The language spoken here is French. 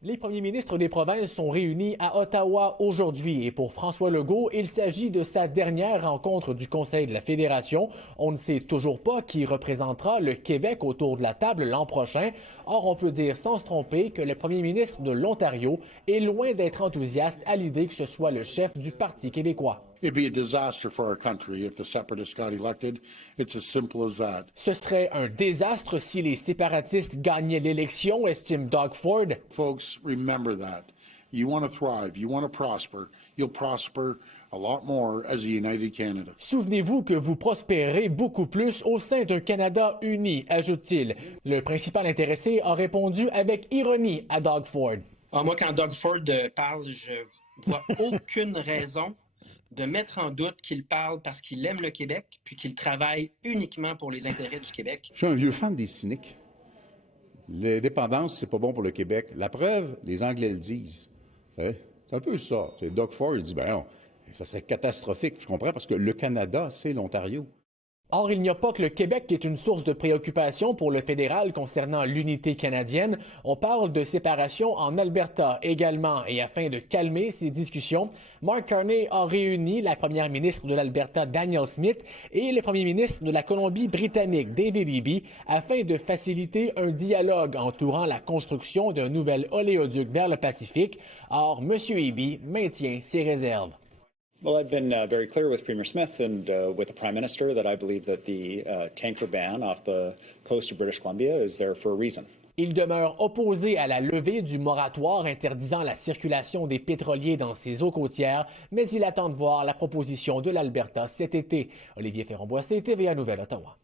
Les premiers ministres des provinces sont réunis à Ottawa aujourd'hui et pour François Legault, il s'agit de sa dernière rencontre du Conseil de la Fédération. On ne sait toujours pas qui représentera le Québec autour de la table l'an prochain. Or, on peut dire sans se tromper que le premier ministre de l'Ontario est loin d'être enthousiaste à l'idée que ce soit le chef du Parti québécois. It'd be a disaster for our country if the separatists got elected. It's as simple as that. Ce serait un désastre si les séparatistes gagnaient l'élection, estime Doug Ford. Folks, remember that. You want to thrive, you want to prosper, you'll prosper a lot more as a united Canada. Souvenez-vous que vous prospérez beaucoup plus au sein d'un Canada uni, ajoute-t-il. Le principal intéressé a répondu avec ironie à Doug Ford. Moi, quand Doug Ford parle, je vois aucune raison de mettre en doute qu'il parle parce qu'il aime le Québec, puis qu'il travaille uniquement pour les intérêts du Québec. Je suis un vieux fan des cyniques. L'indépendance, c'est pas bon pour le Québec. La preuve, les Anglais le disent. C'est un peu ça. Doug Ford dit, ben non, ça serait catastrophique. Je comprends, parce que le Canada, c'est l'Ontario. Or, il n'y a pas que le Québec qui est une source de préoccupation pour le fédéral concernant l'unité canadienne. On parle de séparation en Alberta également. Et afin de calmer ces discussions, Mark Carney a réuni la première ministre de l'Alberta, Danielle Smith, et le premier ministre de la Colombie-Britannique, David Eby, afin de faciliter un dialogue entourant la construction d'un nouvel oléoduc vers le Pacifique. Or, M. Eby maintient ses réserves. Well, I've been very clear with Premier Smith and with the Prime Minister that I believe that the tanker ban off the coast of British Columbia is there for a reason. Il demeure opposé à la levée du moratoire interdisant la circulation des pétroliers dans ses eaux côtières, mais il attend de voir la proposition de l'Alberta cet été. Olivier Ferron-Boissé, TVA Nouvelle, Ottawa.